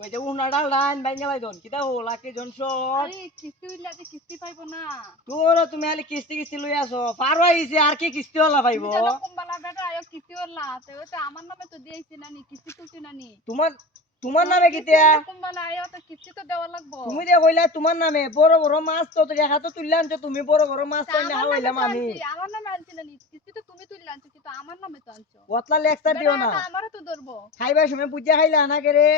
ওই যে উনাডাল রান বাইঙ্গা লাইদন কিতা হলা কি জন শট আরে কিস্তি হইলে যে কিস্তি পাইবো না তোর তুমি আলি কিস্তি কিস্তি লই আসো পারো আইছে আর কি কিস্তি হলা পাইবো জানো কুম্বালা বেটা আয়ো কিস্তি হলা তো আমার নামে তো দিয়েছি নানি কিস্তি তুলছি নানি তোমার তোমার নামে কিতা কুম্বালা আয়ো তো কিস্তি তো দেওয়া লাগবো তুমি যে কইলা তোমার নামে বড় বড় মাছ তো দেখা তো তুললে আনছো তুমি বড় বড় মাছ তো না হইলাম আমি আমার নামে আনছি নানি কিস্তি তো তুমি তুললে আনছো কিন্তু আমার নামে তো আনছো ওতলা লেকচার দিও না আমারও তো ধরবো খাইবার সময় বুঝা খাইলা না কে রে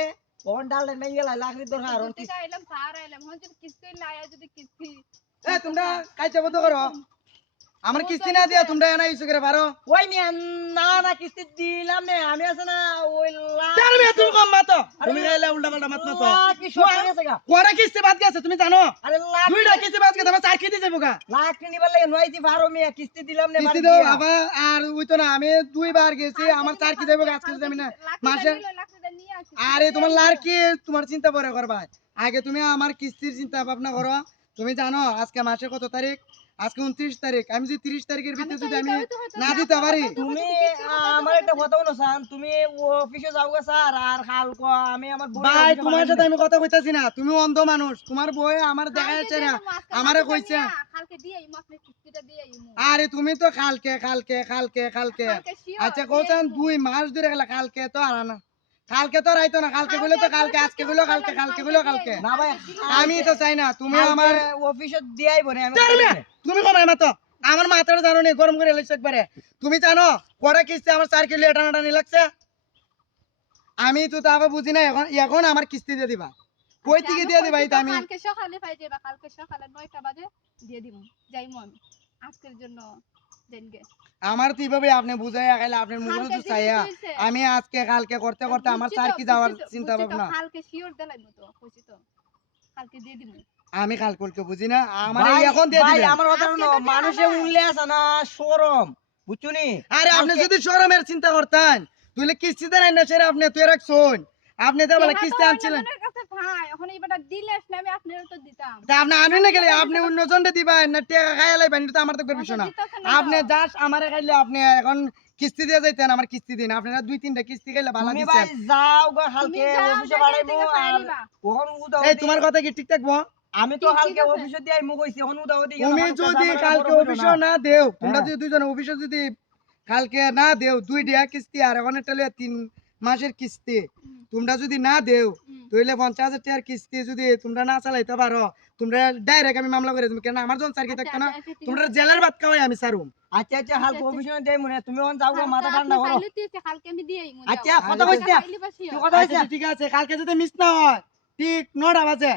কোন ডাল বাইঙ্গা লাই লাখরি দরকার আর কিস্তি আইলাম সার আইলাম হন যদি কিস্তি লায়া যদি কিস্তি এ তোমরা কাইতে বন্ধ করো আমার কিস্তি না দিয়া তোমরা এনা ইস্যু করে পারো ওই মিয়া না না কিস্তি দিলাম না আমি আছে না ওই চাল মে তুমি কম মাতো তুমি গাইলা উল্টা পাল্টা মাত মাতো কি শট গেছে গা কোরা কিস্তি বাদ গেছে তুমি জানো আরে লাখ দুইটা কিস্তি বাদ গেছে আমার চার কিস্তি যাবো গা লাখ নিবার লাগে নয়টি ভারো মিয়া কিস্তি দিলাম না কিস্তি দাও আবার আর ওই তো না আমি দুইবার গেছি আমার চার কিস্তি যাবো আজকে যাবি না মাসে আরে তোমার লার কি তোমার চিন্তা পরে করবা আগে তুমি আমার কিস্তির চিন্তা ভাবনা করো তুমি জানো আজকে মাসে কত তারিখ আজকে 29 তারিখ আমি যদি 30 তারিখের ভিতরে যদি আমি না দিতে পারি তুমি আমার একটা কথা বলো স্যার তুমি অফিসে যাও গা স্যার আর খাল কো আমি আমার ভাই তোমার সাথে আমি কথা কইতাছি না তুমি অন্ধ মানুষ তোমার বই আমার দেখা যাচ্ছে না আমারে কইছে কালকে দিয়ে এই মাসে কিস্তিটা দিয়ে আরে তুমি তো কালকে আচ্ছা কোথান 2 মাস ধরে গেল কালকে তো আর না কালকে তো রাইতো না কালকে কইলে তো কালকে আজকে কইলো কালকে না ভাই আমি তো চাই না তুমি আমার অফিসে দিয়াই বনে আমি তুমি কমাই মাতো আমার মাথাটা জানো নি গরম করে এলেছ একবারে তুমি জানো কড়া কিস্তি আমার 4 কিলো টানাটানি লাগছে আমি তো তা বুঝি না এখন আমার কিস্তি দিয়ে দিবা কই থেকে দিয়ে দিবা এটা আমি কালকে সকালে পাই যাবা কালকে সকালে 9টা বাজে দিয়ে দিমু যাইমু আমি আজকের জন্য দেনগে আমার তো এইভাবে আপনি বুঝাইয়া গেলে আপনার মুখে তো চাইয়া আমি আজকে কালকে করতে করতে আমার 4 কি যাওয়ার চিন্তা ভাবনা কালকে শিওর দেলাইমু তো কইছি তো কালকে দিয়ে দিমু আমি কালকে বুঝি না আমার এখন দিয়ে ভাই দিবেন আমার কথা শুনো মানুষে উল্লে আছে না শরম বুঝছুনি আরে আপনি যদি শরমের চিন্তা করতেন তুইলে কিস্তি দেন না সেরা আপনি তুই রাখছুন আপনি তো বলে কিস্তি আনছিলেন ভাই এখন এইবারটা দিলেস না আমি আপনারও তো দিতাম তা আপনি আনি না গেলে আপনি অন্যজনকে দিবেন না টাকা খাইয়া লাইবেন এটা আমার তো বিষয় না আপনি জাস্ট আমারে খাইলে আপনি এখন কিস্তি দিয়ে যাইতেন আমার কিস্তি দিন আপনারা 2-3টা কিস্তি খাইলে ভালো তুমি ভাই দিছেন যাও গো হালকে অফিসে বাড়াইমু আর ওহন উদাও এই তোমার কথা কি ঠিক থাকবো আমি তো হালকে অফিসে দিয়াই মু কইছি ওহন উদাও দি তুমি যদি কালকে অফিসে না দেও তোমরা যদি দুইজন অফিসে যদি কালকে না দেও 2 টাকা কিস্তি আর এখন একটা 3 মাসের কিস্তি তোমরা যদি না দেও তাহলে 50,000 টাকার কিস্তি যদি তোমরা না চালাইতে পারো তোমরা ডাইরেক্ট আমি মামলা করে তুমি কেন আমার জন সার্কি থাকতে না তোমরা জেলার ভাত খাওয়াই আমি সারুম আচ্ছা আচ্ছা হালকে অফিসে দেই মনে তুমি ওহন যাও গো মাথা ঠান্ডা করো কালকে আমি দিয়েই আচ্ছা কথা কইছিস তুই কথা কইছিস ঠিক আছে কালকে যদি মিস না হয় ঠিক 9টা বাজে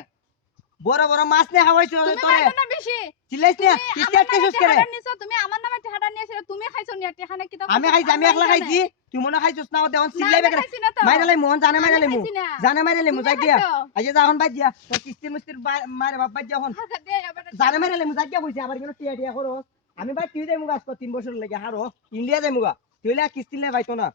বড় বড় মাছ নে খাওয়াইছো তুমি তোরে মারো না বেশি চিল্লাইছ না কিস্তি আটকে শুস করে তুমি আমার নামে টাকাটা নিয়েছিলে তুমি খাইছো নি এখানে কি আমি খাইছি আমি একলা খাইছি তুই মনে খাইছস না দেন চিল্লাইবে করে মাইরালে মোহন জানে মাইরালে মু যাই দিয়া আজ যাহন বাদ দিয়া তো কিস্তি মুস্তির মারে বাপ বাদ যাহন জানে মাইরালে মু যাই দিয়া কইছি আবার কেন টিয়া টিয়া করো আমি ভাই তুই যাই মুগা আজকে 3 বছর লাগে হারো ইন্ডিয়া যাই মুগা তুইলা কিস্তি লে পাইতো না